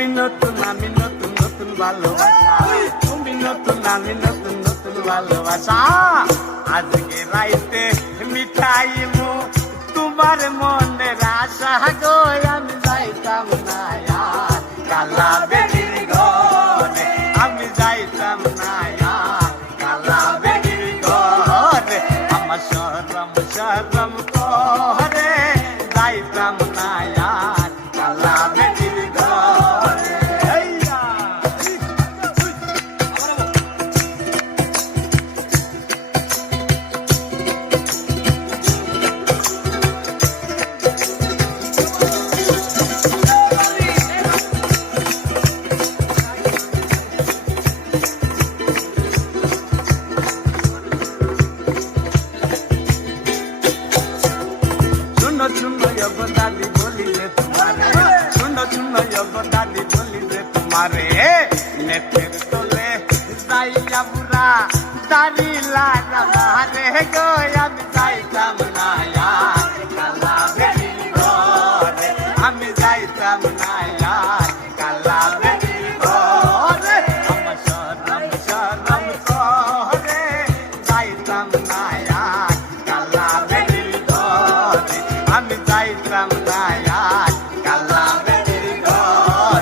আমি নতুন নতুন ভালোবাসা, তুমি নতুন আমি নতুন নতুন ভালোবাসা। আজকে রাইতে মিঠাই মু তোমার মনের আশা গো, আমি যাইতাম না আর কালা বেটির ঘরে, আমি যাইতাম না আর কালা বেটির ঘরে। আমার শরম শরম করে যাইতাম না আর কালা বেটির ঘরে। শুনো শুনো গো দাদি বলি যে তোমারে, শুনো শুনো গো দাদি বলি যে তোমারে, নেটের তলে যাইয়া বুড়া দাড়ি লাগা মারে গো, আমি যাইতাম না আর কালা বেটির ঘরে, আমি যাইতাম না আর